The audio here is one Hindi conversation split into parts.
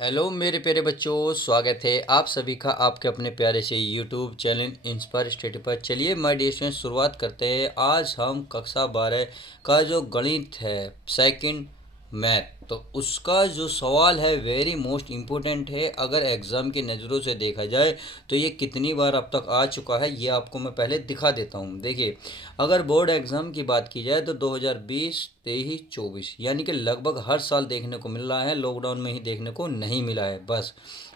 हेलो मेरे प्यारे बच्चों, स्वागत है आप सभी का आपके अपने प्यारे से यूट्यूब चैनल इंस्पायर स्टडी पर। चलिए माय डियर स्टूडेंट, शुरुआत करते हैं। आज हम कक्षा 12 का जो गणित है, सेकंड मैथ, तो उसका जो सवाल है वेरी मोस्ट इम्पोर्टेंट है। अगर एग्ज़ाम की नज़रों से देखा जाए तो ये कितनी बार अब तक आ चुका है ये आपको मैं पहले दिखा देता हूँ। देखिए, अगर बोर्ड एग्ज़ाम की बात की जाए तो 2020, 23, 24 यानी कि लगभग हर साल देखने को मिल रहा है। लॉकडाउन में ही देखने को नहीं मिला है बस।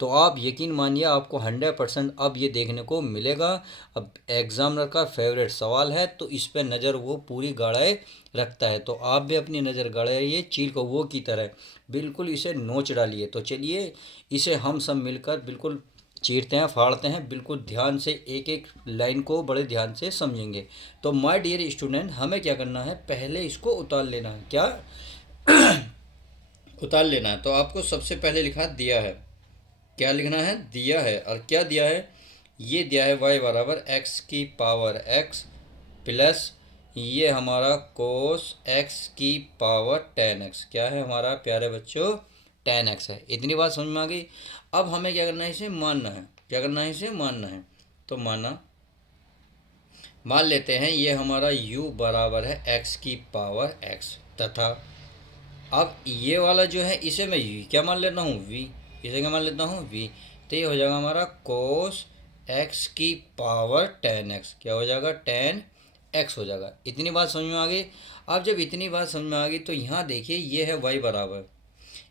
तो आप यकीन मानिए, आपको 100% अब ये देखने को मिलेगा। अब एग्जामिनर का फेवरेट सवाल है तो इस पे नज़र वो पूरी गाढ़े रखता है। तो आप भी अपनी नज़र गाड़िए चील कौवों की तरह, बिल्कुल इसे नोच डालिए। तो चलिए इसे हम सब मिलकर बिल्कुल चीरते हैं, फाड़ते हैं, बिल्कुल ध्यान से एक एक लाइन को बड़े ध्यान से समझेंगे। तो माय डियर स्टूडेंट, हमें क्या करना है, पहले इसको उतार लेना है। क्या उतार लेना है? तो आपको सबसे पहले लिखा दिया है, क्या लिखना है, दिया है। और क्या दिया है, ये दिया है y बराबर x की पावर x प्लस ये हमारा कोस x की पावर 10x। क्या है हमारा प्यारे बच्चों, 10x है। इतनी बात समझ में आ गई। अब हमें क्या करना है, इसे मानना है। क्या करना है, इसे मानना है। तो मान लेते हैं ये हमारा u बराबर है x की पावर x, तथा अब ये वाला जो है इसे मैं क्या मान लेता हूँ, v। इसे क्या मान लेता हूँ, v। तो ये हो जाएगा हमारा कोस x की पावर 10x। क्या हो जाएगा, 10x हो जाएगा। इतनी बात समझ में आ गई। अब जब इतनी बात समझ में आ गई तो यहाँ देखिए ये है y बराबर,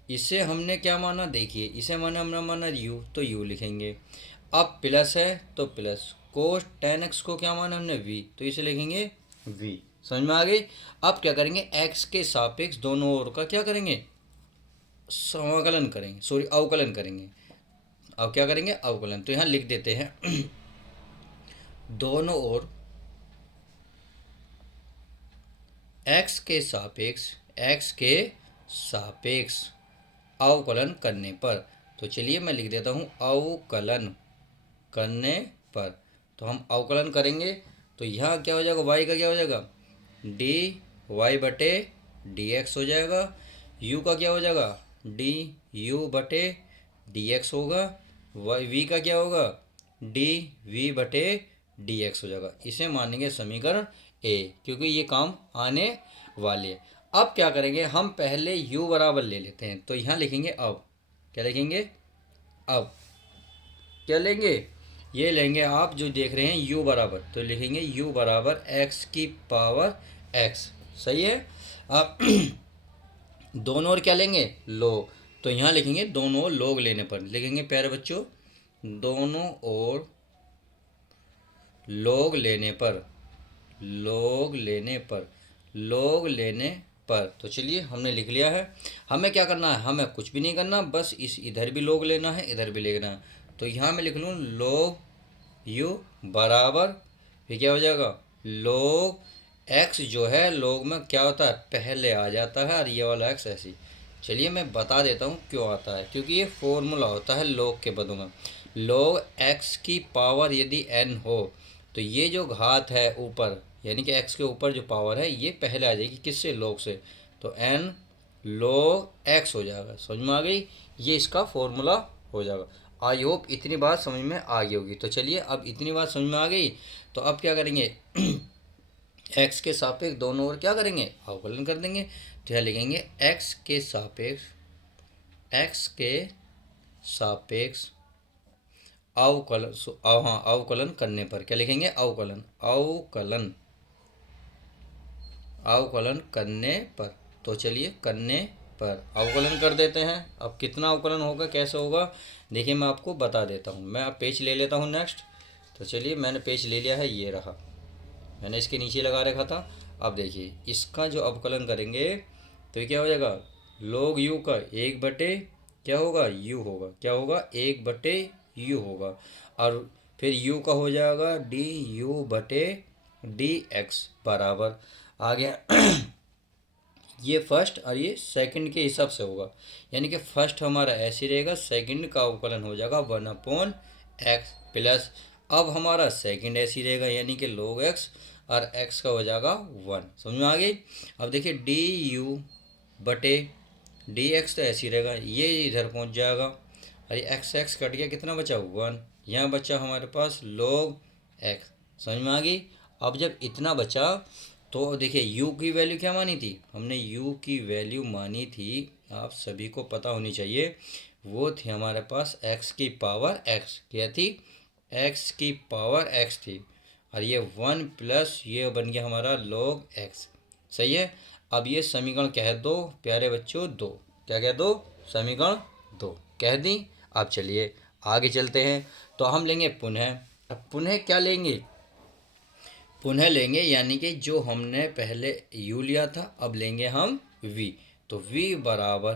इसे हमने क्या माना, देखिए इसे हमने माना u, तो u लिखेंगे। अब प्लस है तो प्लस, कोस 10x को क्या माना हमने, v, तो इसे लिखेंगे v। समझ में आ गई। अब क्या करेंगे, x के सापेक्ष दोनों ओर का क्या करेंगे, समाकलन करेंगे, सॉरी अवकलन करेंगे। अब क्या करेंगे, अवकलन। तो यहाँ लिख देते हैं दोनों ओर x के सापेक्ष अवकलन करने पर। तो चलिए मैं लिख देता हूँ अवकलन करने पर। तो हम अवकलन करेंगे तो यहाँ क्या हो जाएगा, y का क्या हो जाएगा, डी वाई बटे डी एक्स हो जाएगा। u का क्या हो जाएगा, डी यू बटे डी एक्स होगा। v का क्या होगा, डी वी बटे डी एक्स हो जाएगा। इसे मानेंगे समीकरण ए, क्योंकि ये काम आने वाले हैं। अब क्या करेंगे, हम पहले u बराबर ले लेते हैं। तो यहाँ लिखेंगे अब, क्या लिखेंगे, अब क्या लेंगे, ये लेंगे आप जो देख रहे हैं u बराबर, तो लिखेंगे u बराबर x की पावर x। सही है। अब दोनों ओर क्या लेंगे, लोग। तो यहाँ लिखेंगे दोनों ओर लोग लेने पर, लिखेंगे प्यारे बच्चों दोनों ओर लोग लेने पर, लोग लेने पर, लोग लेने पर। तो चलिए हमने लिख लिया है। हमें क्या करना है, हमें कुछ भी नहीं करना, बस इस इधर भी लोग लेना है, इधर भी लेना है। तो यहाँ मैं लिख लूँ लोग यू बराबर, फिर क्या हो जाएगा, लोग एक्स जो है, लोग में क्या होता है, पहले आ जाता है, और ये वाला एक्स ऐसे ही। चलिए मैं बता देता हूँ क्यों आता है, क्योंकि ये फॉर्मूला होता है लोग के पदों में। लोग एक्स की पावर यदि n हो तो ये जो घात है ऊपर, यानी कि x के ऊपर जो पावर है ये पहले आ जाएगी, किससे, log से। तो n log x हो जाएगा। समझ में आ गई, ये इसका फॉर्मूला हो जाएगा। आई होप इतनी बात समझ में आ गई होगी। तो चलिए अब इतनी बात समझ में आ गई, तो अब क्या करेंगे x के सापेक्ष दोनों ओर क्या करेंगे, अवकलन कर देंगे। तो यहाँ लिखेंगे x के सापेक्ष, x के सापेक्ष अवकलन, हाँ अवकलन करने पर, क्या लिखेंगे, अवकलन, अवकलन, अवकलन करने पर। तो चलिए करने पर अवकलन कर देते हैं। अब कितना अवकलन होगा, कैसे होगा, देखिए मैं आपको बता देता हूँ। मैं अब पेज ले लेता हूँ नेक्स्ट। तो चलिए मैंने पेज ले लिया है, ये रहा, मैंने इसके नीचे लगा रखा था। अब देखिए इसका जो अवकलन करेंगे तो ये क्या हो जाएगा, log u का 1/, क्या होगा, u होगा, क्या होगा, 1/u होगा। और फिर u का हो जाएगा डी यू बटे डी एक्स बराबर, आ गया ये फर्स्ट और ये सेकंड के हिसाब से होगा। यानी कि फर्स्ट हमारा ऐसे रहेगा, सेकंड का अवकलन हो जाएगा 1/x प्लस, अब हमारा सेकंड ऐसी रहेगा यानी कि log x, और x का हो जाएगा 1। समझ में आ गई। अब देखिए डी यू बटे डी एक्स तो ऐसे ही रहेगा, ये इधर पहुंच जाएगा। अरे एक्स एक्स कट गया, कितना बचा 1, यहाँ बचा हमारे पास log एक्स। समझ में आ गई। अब जब इतना बचा तो देखिए u की वैल्यू क्या मानी थी हमने, u की वैल्यू मानी थी, आप सभी को पता होनी चाहिए, वो थी हमारे पास x की पावर x। क्या थी, x की पावर x थी। और ये 1 प्लस ये बन गया हमारा log x। सही है। अब ये समीकरण कह दो प्यारे बच्चों, दो। क्या कह दो, समीकरण दो कह दी। अब चलिए आगे चलते हैं। तो हम लेंगे पुनः। अब पुनः क्या लेंगे, पुनः लेंगे यानी कि जो हमने पहले u लिया था अब लेंगे हम v। तो v बराबर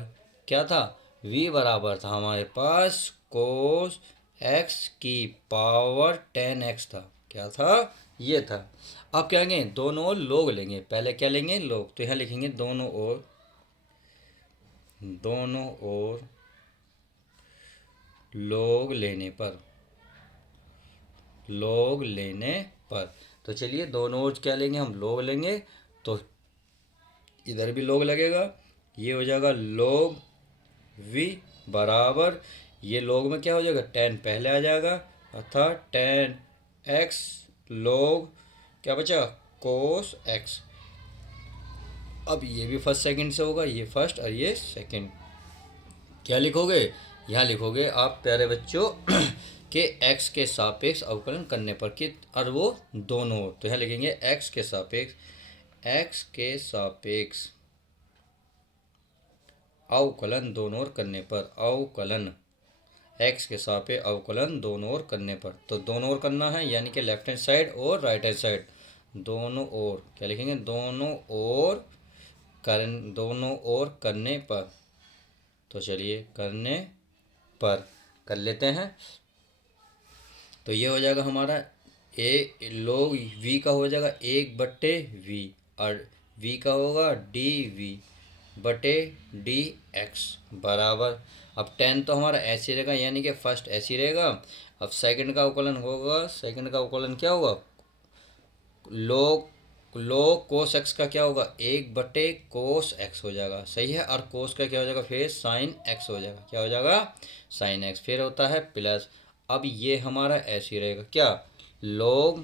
क्या था, v बराबर था हमारे पास कोस x की पावर 10x था। क्या था, ये था। अब क्या लेंगे, दोनों ओर लोग लेंगे। पहले क्या लेंगे, लोग। तो यहाँ लिखेंगे दोनों ओर, दोनों ओर लोग लेने पर, लोग लेने पर। तो चलिए दोनों ओर क्या लेंगे, हम लोग लेंगे। तो इधर भी लोग लगेगा, ये हो जाएगा log v बराबर, ये log में क्या हो जाएगा, 10 पहले आ जाएगा, अर्थात 10x log क्या बचा, cos x। अब ये भी फर्स्ट सेकंड से होगा, ये फर्स्ट और ये सेकंड। क्या लिखोगे, यहाँ लिखोगे आप प्यारे बच्चों के x के सापेक्ष अवकलन करने पर कि, और वो दोनों। तो यहाँ लिखेंगे x के सापेक्ष, x के सापेक्ष अवकलन दोनों ओर करने पर, अवकलन x के सापेक्ष अवकलन दोनों ओर करने पर। तो दोनों ओर करना है यानी कि लेफ्ट हैंड साइड और राइट हैंड साइड, दोनों ओर। क्या लिखेंगे, दोनों ओर दोनों ओर करने पर। तो चलिए करने पर कर लेते हैं। तो ये हो जाएगा हमारा ए log v का हो जाएगा 1/v, और v का होगा dv बटे डी एक्स बराबर। अब 10 तो हमारा ऐसे रहेगा यानी कि फर्स्ट ऐसे रहेगा। अब सेकंड का अवकलन होगा, सेकंड का अवकलन क्या होगा, log log कोस एक्स का क्या होगा, 1/कोस एक्स हो जाएगा। सही है। और कोस का क्या हो जाएगा, फिर साइन एक्स हो जाएगा। क्या हो जाएगा, साइन एक्स। फिर होता है प्लस। अब ये हमारा ऐसे रहेगा, क्या, log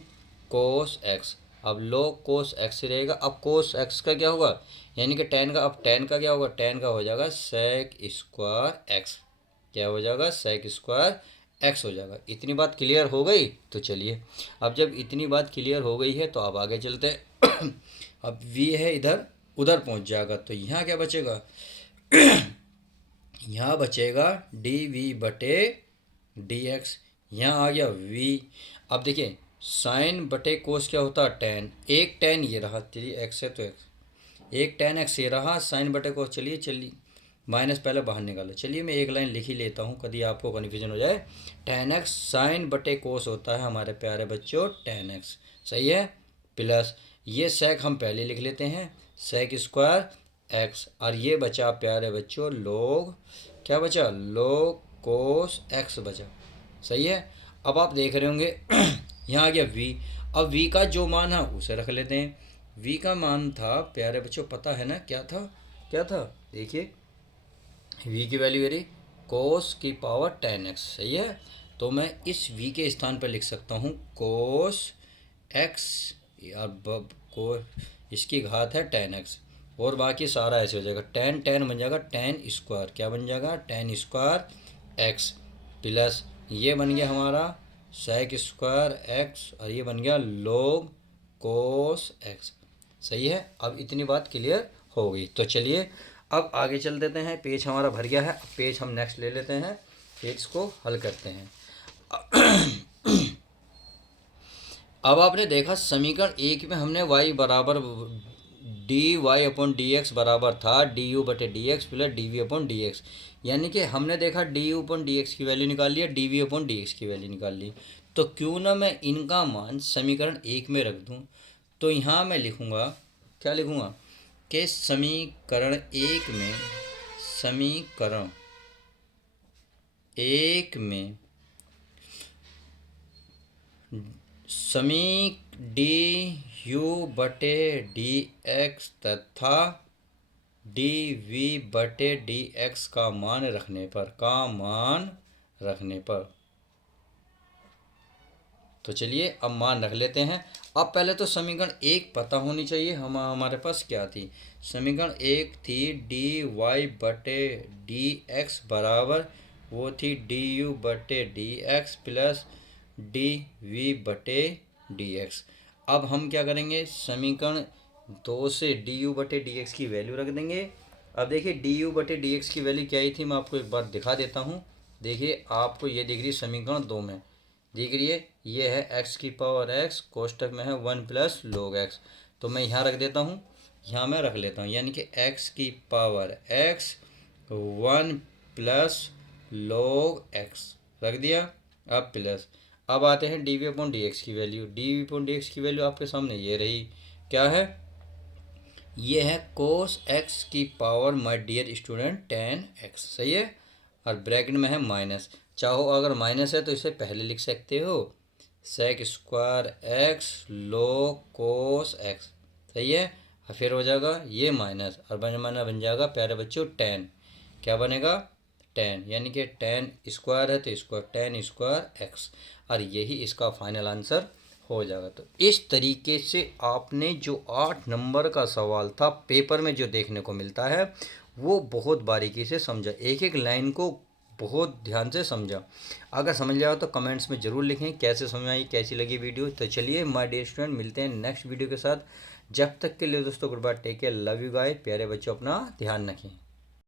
कोस एक्स। अब log कोस एक्स रहेगा। अब कोस एक्स का क्या होगा, यानी कि 10 का, अब 10 का क्या होगा, 10 का हो जाएगा सेक स्क्वायर एक्स। क्या हो जाएगा, सेक स्क्वायर एक्स हो जाएगा। इतनी बात क्लियर हो गई। तो चलिए अब जब इतनी बात क्लियर हो गई है तो अब आगे चलते हैं। अब v है इधर उधर पहुंच जाएगा, तो यहाँ क्या बचेगा, यहाँ बचेगा डी वी बटे डी एक्स। यहाँ आ गया v। अब देखिए साइन बटे कोस क्या होता है, टेन। एक टेन ये रहा, चलिए एक्स है तो एक्स, एक टेन एक्स ये रहा, साइन बटे कोस। चलिए चलिए माइनस पहले बाहर निकालो। चलिए मैं एक लाइन लिख ही लेता हूँ, कभी आपको कन्फ्यूजन हो जाए। टेन एक्स साइन बटे कोस होता है हमारे प्यारे बच्चों टेन एक्स। सही है। प्लस ये सेक हम पहले लिख लेते हैं, सेक स्क्वायर एक्स। और ये बचा प्यारे बच्चों लोग, क्या बचा, लोग कोस एक्स बचा। सही है। अब आप देख रहे होंगे यहाँ आ गया v। अब v का जो मान है उसे रख लेते हैं। v का मान था प्यारे बच्चों, पता है ना क्या था, क्या था, देखिए v की वैल्यू मेरी कोस की पावर 10x। सही है। तो मैं इस v के स्थान पर लिख सकता हूँ कोस x, या को इसकी घात है 10x, और बाकी सारा ऐसे हो जाएगा, 10 10 बन जाएगा 10 स्क्वायर। क्या बन जाएगा, 10 स्क्वायर x प्लस ये बन गया हमारा सेक स्क्वायर एक्स, और ये बन गया log कोस एक्स। सही है। अब इतनी बात क्लियर हो गई। तो चलिए अब आगे चल देते हैं, पेज हमारा भर गया है। अब पेज हम नेक्स्ट ले लेते हैं, पेज को हल करते हैं। अब आपने देखा समीकरण एक में हमने y बराबर d y upon d x बराबर था डी यू बटे d x plus d v upon d x, यानी कि हमने देखा d u upon d x की वैल्यू निकाल लिया, d v upon d x की वैल्यू निकाल ली। तो क्यों ना मैं इनका मान समीकरण एक में रख दूं। तो यहाँ मैं लिखूँगा, क्या लिखूँगा, कि समीकरण एक में, समीकरण एक में समीक डी यू बटे डी एक्स तथा डी वी बटे डी एक्स का मान रखने पर। तो चलिए अब मान रख लेते हैं। अब पहले तो समीकरण एक पता होनी चाहिए हमारे पास क्या थी। समीकरण एक थी डी वाई बटे डी एक्स बराबर वो थी डी यू बटे d x plus d v बटे डी एक्स। अब हम क्या करेंगे, समीकरण दो से डी यू बटे डी एक्स की वैल्यू रख देंगे। अब देखिए डी यू बटे डी एक्स की वैल्यू क्या ही थी, मैं आपको एक बार दिखा देता हूँ। देखिए आपको ये दिख रही है समीकरण दो में, दिख रही है, ये है एक्स की पावर एक्स, कोष्टक में है वन प्लस लोग एक्स। तो मैं यहाँ रख देता हूँ, यहाँ मैं रख लेता हूँ, यानी कि एक्स की power x one plus log x रख दिया। अब प्लस, अब आते हैं d v upon d x की value. D v upon d x की वैल्यू आपके सामने ये रही, क्या है, ये है कोस एक्स की power my dear student tan x, सही है। और ब्रैकेट में है माइनस, चाहो अगर माइनस है तो इसे पहले लिख सकते हो, sec square x log cos x, सही है। और फिर हो जाएगा ये माइनस और बन जाएगा प्यारे बच्चों टेन, क्या बनेगा टेन, यानी कि टेन स्क्वायर है तो स्क्वायर टेन स्क्वायर एक्स, और यही इसका फाइनल आंसर हो जाएगा। तो इस तरीके से आपने जो 8 नंबर का सवाल था पेपर में जो देखने को मिलता है वो बहुत बारीकी से समझा, एक एक लाइन को बहुत ध्यान से समझा। अगर समझ लिया हो तो कमेंट्स में ज़रूर लिखें कैसे समझ आई, कैसी लगी वीडियो। तो चलिए माय डियर स्टूडेंट, मिलते हैं नेक्स्ट वीडियो के साथ। जब तक के लिए दोस्तों good bye, take care, love you guys, प्यारे बच्चों अपना ध्यान रखें।